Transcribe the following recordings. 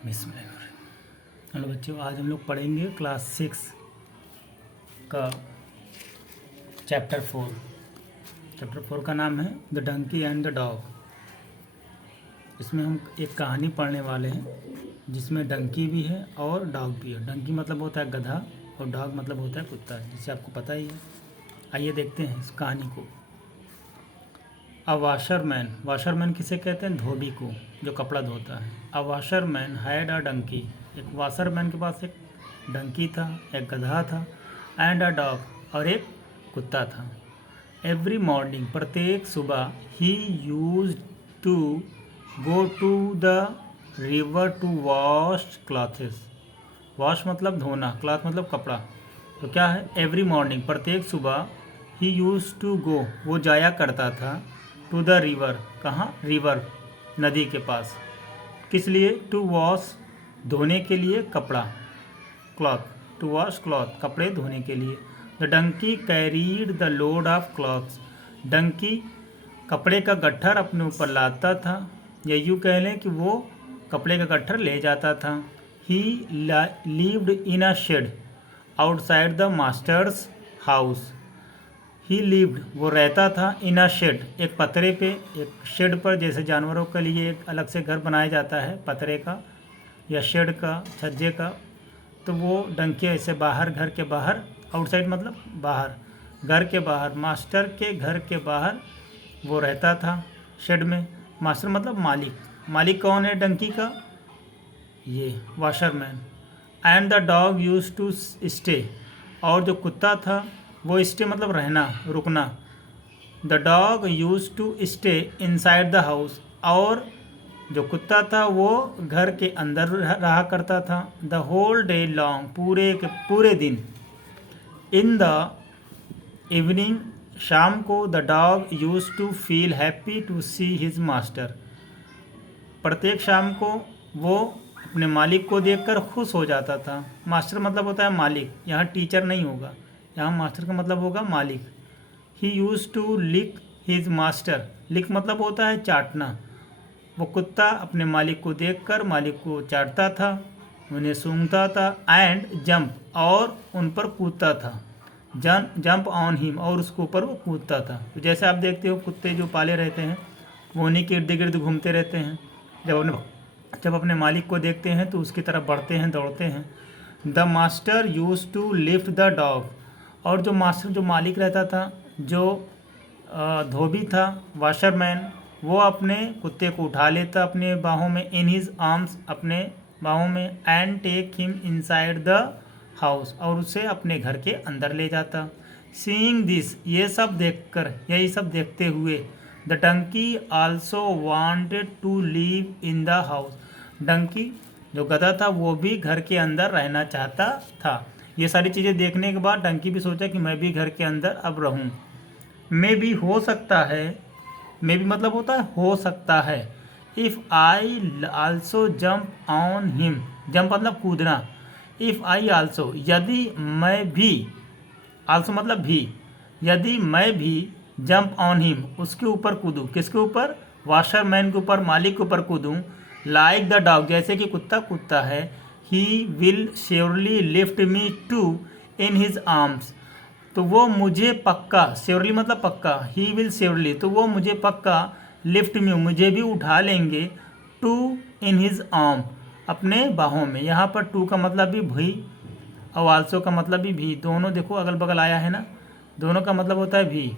Hello बच्चों, आज हम लोग पढ़ेंगे क्लास 6 का चैप्टर 4 का नाम है the donkey and the dog. इसमें हम एक कहानी पढ़ने वाले हैं जिसमें डंकी भी है और डॉग भी है। डंकी मतलब होता है गधा और डॉग मतलब होता है कुत्ता, जिसे आपको पता ही है। आइए देखते हैं इस कहानी को। अ वाशरमैन किसे कहते हैं? धोबी को, जो कपड़ा धोता है। अ वाशरमैन हैड अ डंकी, एक वाशरमैन के पास एक डंकी था, एक गधा था। एंड अ डॉग, और एक कुत्ता था। एवरी मॉर्निंग, प्रत्येक सुबह, he used to go to the river to wash clothes. Wash मतलब धोना, क्लॉथ मतलब कपड़ा। तो क्या है? एवरी मॉर्निंग, प्रत्येक सुबह, ही यूज टू गो, वो जाया करता था, टू द रिवर, कहाँ? रिवर, नदी के पास। किस लिए? टू वॉश, धोने के लिए कपड़ा, क्लॉथ, टू वॉश क्लॉथ, कपड़े धोने के लिए। The donkey carried the load of clothes, donkey कपड़े का गट्ठर अपने ऊपर लाता था, या यूँ कह लें कि वो कपड़े का गट्ठर ले जाता था। He lived in a shed outside the master's house. He lived, वो रहता था, इन अ शेड, एक पतरे पे, एक शेड पर, जैसे जानवरों के लिए एक अलग से घर बनाया जाता है पतरे का या शेड का, छज्जे का। तो वो डंकी ऐसे बाहर, घर के बाहर, आउटसाइड मतलब बाहर, घर के बाहर, मास्टर के घर के बाहर वो रहता था, शेड में। मास्टर मतलब मालिक। मालिक कौन है डंकी का? ये washerman. And the dog use to stay, और जो कुत्ता था वो स्टे मतलब रहना, रुकना। The dog use to stay inside the house, और जो कुत्ता था वो घर के अंदर रहा करता था। द होल डे लॉन्ग, पूरे के पूरे दिन। इन द इवनिंग, शाम को, the dog use to feel happy to see his master, प्रत्येक शाम को वो अपने मालिक को देखकर खुश हो जाता था। मास्टर मतलब होता है मालिक, यहाँ टीचर नहीं होगा, यहाँ मास्टर का मतलब होगा मालिक। He used to lick his master, lick मतलब होता है चाटना। वो कुत्ता अपने मालिक को देखकर मालिक को चाटता था, उन्हें सूंघता था। एंड जंप, और उन पर कूदता था। जंप ऑन हिम, और उसके ऊपर वो कूदता था। तो जैसे आप देखते हो कुत्ते जो पाले रहते हैं वो उन्हीं के इर्द गिर्द घूमते रहते हैं। जब अपने मालिक को देखते हैं तो उसकी तरफ बढ़ते हैं, दौड़ते हैं। The master use to lift the dog, और जो मास्टर, जो मालिक रहता था, जो धोबी था, वाशरमैन, वो अपने कुत्ते को उठा लेता अपने बाहों में, इन हिज आर्म्स, अपने बाहों में। And take him inside the house, और उसे अपने घर के अंदर ले जाता। सीइंग दिस, ये सब देखकर, यही सब देखते हुए, the donkey also wanted to live in the house, donkey जो गधा था वो भी घर के अंदर रहना चाहता था। ये सारी चीज़ें देखने के बाद डंकी भी सोचा कि मैं भी घर के अंदर अब रहूं। मे भी, हो सकता है, मे भी मतलब होता है हो सकता है। If I also jump on him, jump मतलब कूदना। इफ़ आई आल्सो, यदि मैं भी, आल्सो मतलब भी, यदि मैं भी जंप ऑन हिम, उसके ऊपर कूदूँ, किसके ऊपर? वाशरमैन के ऊपर, मालिक के ऊपर कूदूँ। लाइक द डॉग, जैसे कि कुत्ता कूदता है। He will surely lift me टू इन हिज आर्म्स, तो वो मुझे पक्का, श्योरली मतलब पक्का, ही विल श्योरली, तो वो मुझे पक्का, लिफ्ट मी, मुझे भी उठा लेंगे, टू इन हिज आर्म, अपने बाहों में। यहाँ पर टू का मतलब भी भी और आल्सो का मतलब भी, दोनों देखो अगल बगल आया है ना, दोनों का मतलब होता है भी।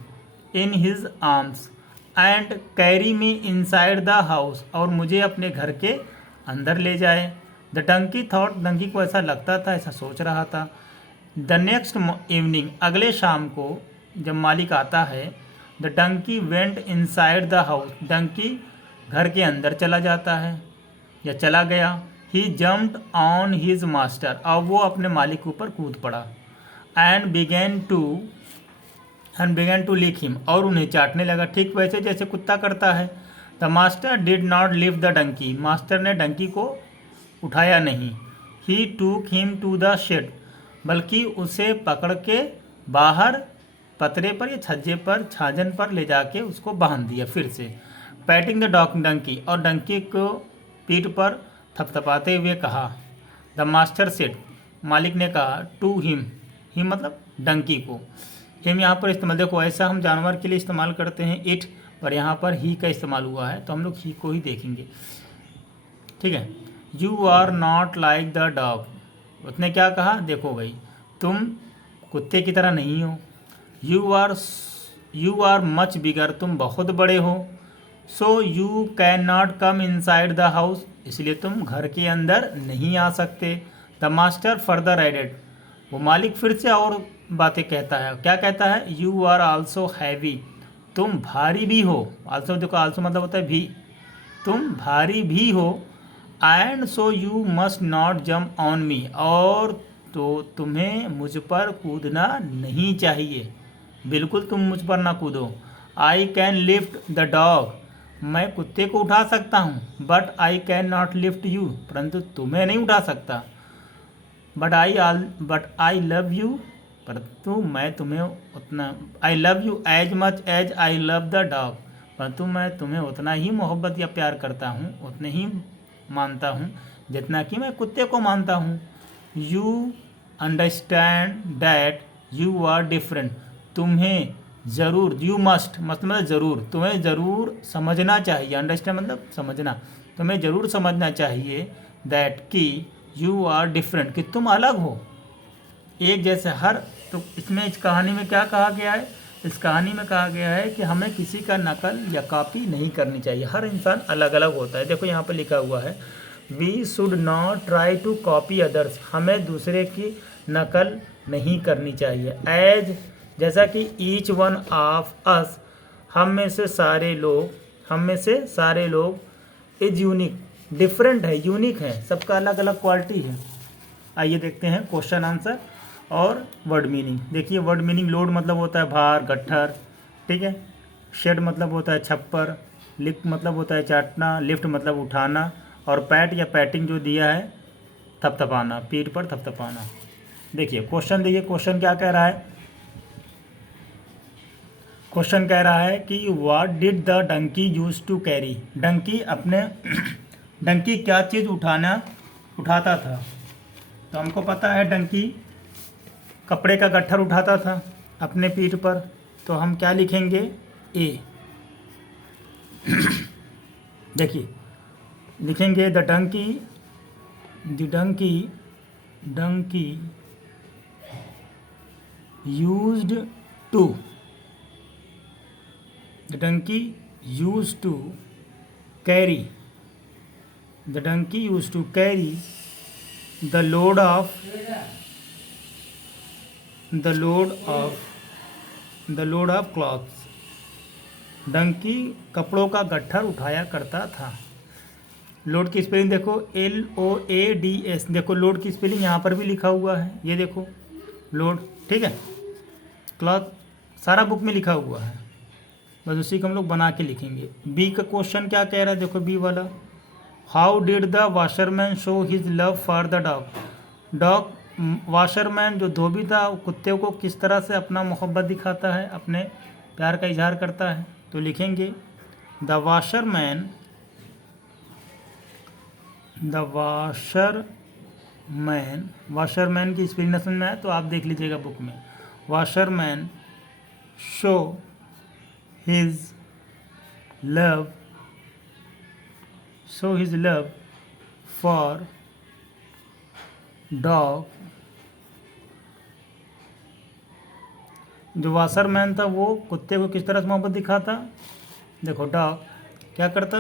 इन his arms and carry me inside the house, और मुझे अपने घर के अंदर ले जाए। द डंकी थॉट, डंकी को ऐसा लगता था, ऐसा सोच रहा था। द नेक्स्ट इवनिंग, अगले शाम को जब मालिक आता है, the donkey went inside the house, donkey घर के अंदर चला जाता है या चला गया। He jumped on his master, और वो अपने मालिक के ऊपर कूद पड़ा। And began to lick him, और उन्हें चाटने लगा, ठीक वैसे जैसे कुत्ता करता है। The master did not lift the donkey, master ने डंकी को उठाया नहीं। ही टूक हिम टू द शेड, बल्कि उसे पकड़ के बाहर पतरे पर या छज्जे पर, छाजन पर ले जाके उसको बांध दिया फिर से। पैटिंग द डंकी, और डंकी को पीठ पर थपथपाते हुए कहा। द मास्टर सेड, मालिक ने कहा, टू हिम, हिम मतलब डंकी को। हिम यहाँ पर इस्तेमाल, देखो ऐसा हम जानवर के लिए इस्तेमाल करते हैं इट, पर यहाँ पर ही का इस्तेमाल हुआ है, तो हम लोग ही को ही देखेंगे, ठीक है। You are not like the dog, उसने क्या कहा, देखो भाई तुम कुत्ते की तरह नहीं हो। यू आर मच बिगर, तुम बहुत बड़े हो। So you can not come inside the house, इसलिए तुम घर के अंदर नहीं आ सकते। द मास्टर फर्दर एडेड, वो मालिक फिर से और बातें कहता है, क्या कहता है, यू आर आल्सो हैवी, तुम भारी भी हो। आल्सो देखो, आल्सो मतलब होता है भी, तुम भारी भी हो। And so you must not jump on me, और तो तुम्हें मुझ पर कूदना नहीं चाहिए, बिल्कुल तुम मुझ पर ना कूदो। I can lift the dog, मैं कुत्ते को उठा सकता हूँ। But I can not lift you, परंतु तुम्हें नहीं उठा सकता। बट आई लव यू, परंतु मैं तुम्हें उतना, I love you as much as I love the dog, परंतु मैं तुम्हें उतना ही मोहब्बत या प्यार करता हूँ, उतने ही मानता हूँ जितना कि मैं कुत्ते को मानता हूँ। You understand that you are different, तुम्हें ज़रूर, यू मस्ट मतलब ज़रूर, तुम्हें ज़रूर समझना चाहिए, अंडरस्टैंड मतलब समझना, तुम्हें ज़रूर समझना चाहिए दैट कि यू आर डिफरेंट, कि तुम अलग हो, एक जैसे हर। तो इसमें इस कहानी में क्या कहा गया है, इस कहानी में कहा गया है कि हमें किसी का नकल या कॉपी नहीं करनी चाहिए, हर इंसान अलग अलग होता है। देखो यहाँ पर लिखा हुआ है, we should not try to copy others, हमें दूसरे की नकल नहीं करनी चाहिए। एज, जैसा कि ईच वन ऑफ अस, हम में से सारे लोग इज यूनिक, डिफरेंट है, यूनिक है, सबका अलग अलग क्वालिटी है। आइए देखते हैं क्वेश्चन आंसर और वर्ड मीनिंग। देखिए वर्ड मीनिंग, लोड मतलब होता है भार, गट्ठर, ठीक है। शेड मतलब होता है छप्पर, लिक मतलब होता है चाटना, लिफ्ट मतलब उठाना, और पैट या पैटिंग जो दिया है, थपथपाना, पीठ पर थपथपाना। देखिए क्वेश्चन, देखिए क्वेश्चन क्या कह रहा है, क्वेश्चन कह रहा है कि what did the donkey use to carry, donkey अपने डंकी क्या चीज़ उठाता था। तो हमको पता है डंकी कपड़े का गट्ठर उठाता था अपने पीठ पर, तो हम क्या लिखेंगे, ए। देखिए लिखेंगे the donkey used to, the donkey used to carry, the donkey used to carry the load of clothes, donkey कपड़ों का गट्ठर उठाया करता था। लोड की स्पेलिंग देखो, LOADS, देखो लोड की स्पेलिंग यहाँ पर भी लिखा हुआ है, ये देखो लोड, ठीक है। क्लॉथ सारा बुक में लिखा हुआ है, बस उसी को हम लोग बना के लिखेंगे। बी का क्वेश्चन क्या कह रहा है, देखो बी वाला, how did the washerman show his love for the dog, washerman जो धोबी था, कुत्ते को किस तरह से अपना मोहब्बत दिखाता है, अपने प्यार का इजहार करता है। तो लिखेंगे द वॉशरमैन की स्पेलिंग समझ में आया तो आप देख लीजिएगा बुक में। Washerman show his love for dog, जो वॉशरमैन था वो कुत्ते को किस तरह से मोहब्बत दिखाता, देखो डॉग क्या करता,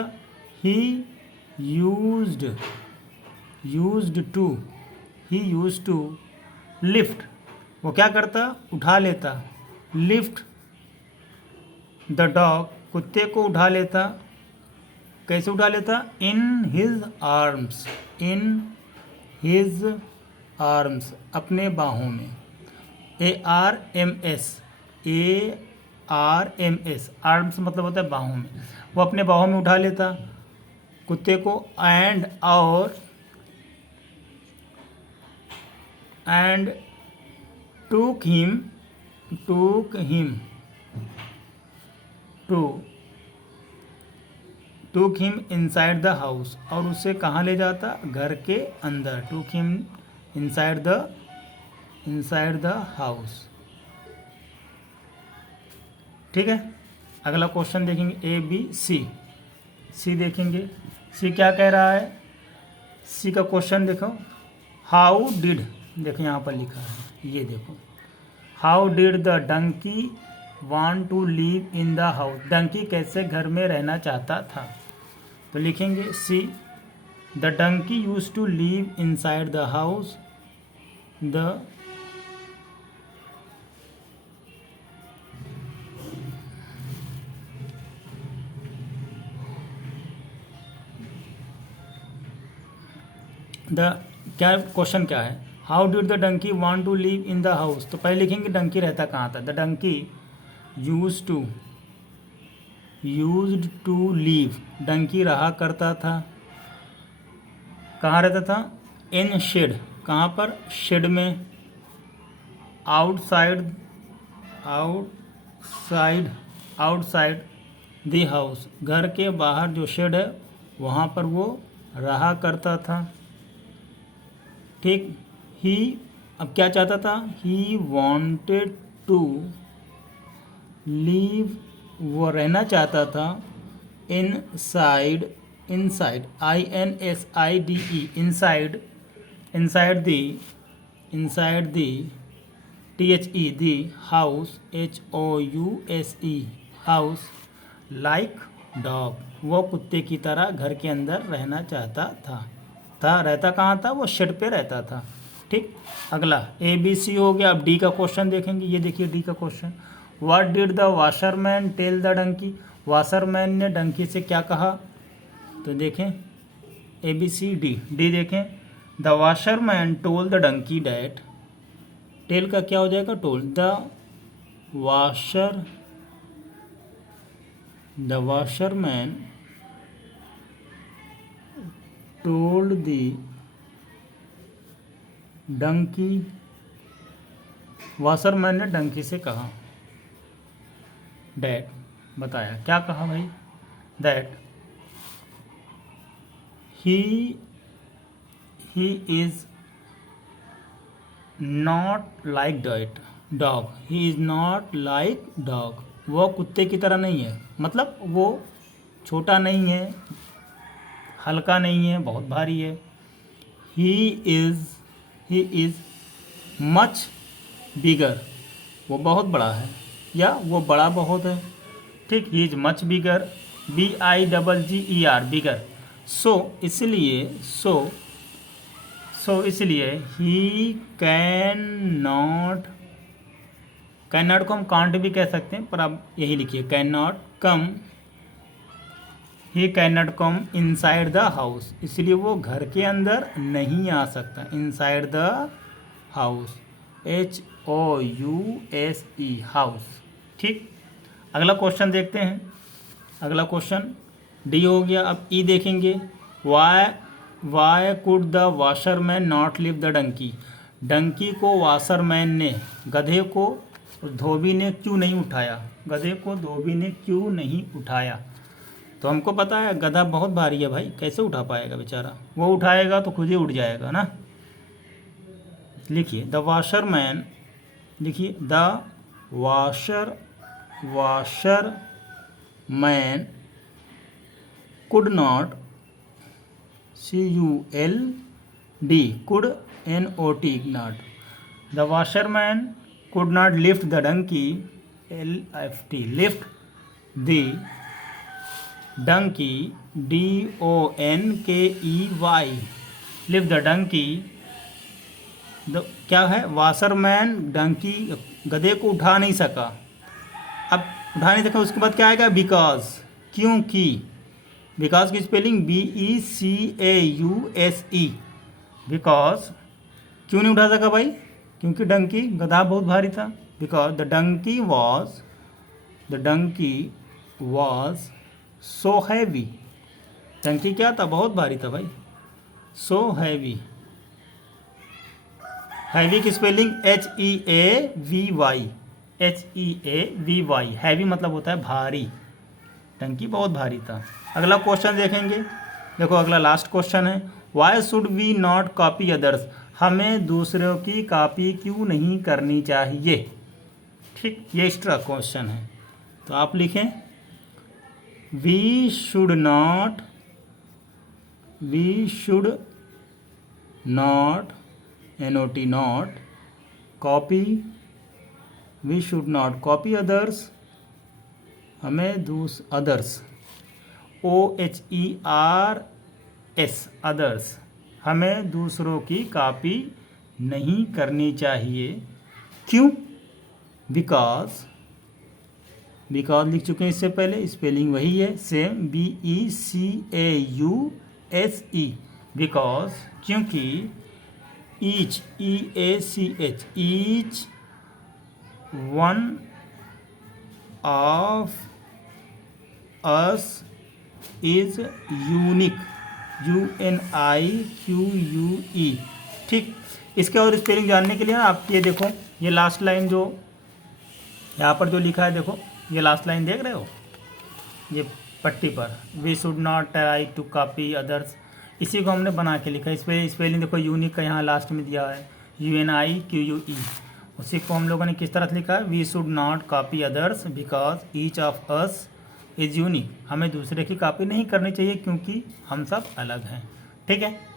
ही यूज्ड टू लिफ्ट, वो क्या करता, उठा लेता, लिफ्ट द डॉग, कुत्ते को उठा लेता, कैसे उठा लेता, इन हिज आर्म्स, अपने बाहों में, ARMS, आर्म्स मतलब होता है बाहों में, वो अपने बाहों में उठा लेता कुत्ते को, एंड टूक हिम टूक हिम इनसाइड द हाउस, और उसे कहाँ ले जाता, घर के अंदर, टूक हिम इनसाइड द हाउस। ठीक है, अगला क्वेश्चन देखेंगे सी देखेंगे। सी क्या कह रहा है, सी का क्वेश्चन देखो, हाउ डिड, देखो यहाँ पर लिखा है, ये देखो, how did the donkey want to live in the house, donkey कैसे घर में रहना चाहता था। तो लिखेंगे सी, the donkey use to live inside the house, the क्या क्वेश्चन क्या है, how did the donkey want to live in the house. तो पहले लिखेंगे डंकी रहता कहाँ था, the donkey used to live, donkey रहा करता था, कहाँ रहता था, इन शेड, कहाँ पर, शेड में, आउटसाइड द हाउस, घर के बाहर जो शेड है वहाँ पर वो रहा करता था। ठीक, ही, अब क्या चाहता था, ही वॉन्टेड टू लीव, वो रहना चाहता था, inside INSIDE, inside the THE the house, HOUSE house, like dog, वो कुत्ते की तरह घर के अंदर रहना चाहता था। रहता कहाँ था, वो शेड पे रहता था। ठीक, अगला ABC हो गया। अब डी का क्वेश्चन देखेंगे, ये देखिए डी का question, what did the washerman tell the donkey, washerman ने डंकी से क्या कहा। तो देखें ABCD, डी देखें, the washerman told the donkey that, tell का क्या हो जाएगा, told, the washerman told the donkey, washerman ने डंकी से कहा, डैट, बताया क्या कहा भाई, that he is not like dog, he is not like dog, वो कुत्ते की तरह नहीं है, मतलब वो छोटा नहीं है, हल्का नहीं है, बहुत भारी है। ही इज मच बिगर, वो बहुत बड़ा है, या वो बड़ा बहुत है। ठीक, he is much bigger, BIGGER, बिगर, सो इसलिए ही कैन नॉट को हम कांट भी कह सकते हैं, पर आप यही लिखिए, can not come, he can not come inside the house, इसलिए वो घर के अंदर नहीं आ सकता, inside the house, HOUSE house. ठीक, अगला क्वेश्चन देखते हैं, अगला क्वेश्चन डी हो गया। अब ई देखेंगे, why could the washerman not लिव द डंकी, डंकी को वाशरमैन ने, गधे को धोबी ने क्यों नहीं उठाया, गधे को धोबी ने क्यों नहीं उठाया। तो हमको पता है गधा बहुत भारी है भाई, कैसे उठा पाएगा बेचारा, वो उठाएगा तो खुद ही उठ जाएगा ना। लिखिए द वाशरमैन, लिखिए the washerman could not, CULD, could NOT, not, the washerman could not lift the donkey, LIFT, lift the donkey, DONKEY, lift the donkey, क्या है, वाशरमैन डंकी, गधे को उठा नहीं सका। अब उठा नहीं सका, उसके बाद क्या आएगा, बिकॉज, क्योंकि, बिकॉज की स्पेलिंग BECAUSE, बिकॉज, क्यों नहीं उठा सका भाई, क्योंकि डंकी, गधा बहुत भारी था, because the donkey was so heavy, donkey क्या था, बहुत भारी था भाई, सो हैवी, हैवी की स्पेलिंग HEAVY, हैवी मतलब होता है भारी। टंकी बहुत भारी था। अगला क्वेश्चन देखेंगे, देखो अगला लास्ट क्वेश्चन है, why should we not copy others, हमें दूसरों की कॉपी क्यों नहीं करनी चाहिए। ठीक, ये एक्स्ट्रा क्वेश्चन है, तो आप लिखें we should not not copy, we should not copy others, हमें अदर्स OHERS अदर्स, हमें दूसरों की कॉपी नहीं करनी चाहिए। क्यों? बिकॉज लिख चुके हैं इससे पहले, स्पेलिंग वही है सेम, BECAUSE, बिकॉज क्योंकि each EACH each one of us is unique, UNIQUE। ठीक, इसके और स्पेलिंग जानने के लिए ना आप ये देखो, ये लास्ट लाइन जो यहाँ पर जो लिखा है, देखो ये लास्ट लाइन देख रहे हो, ये पट्टी पर, we should not try to copy others, इसी को हमने बना के लिखा है। इस पर स्पेलिंग देखो, यूनिक का यहाँ लास्ट में दिया है UNIQUE, उसी को हम लोगों ने किस तरह से लिखा है, we should not copy others because each of us is unique, हमें दूसरे की कॉपी नहीं करनी चाहिए क्योंकि हम सब अलग हैं। ठीक है।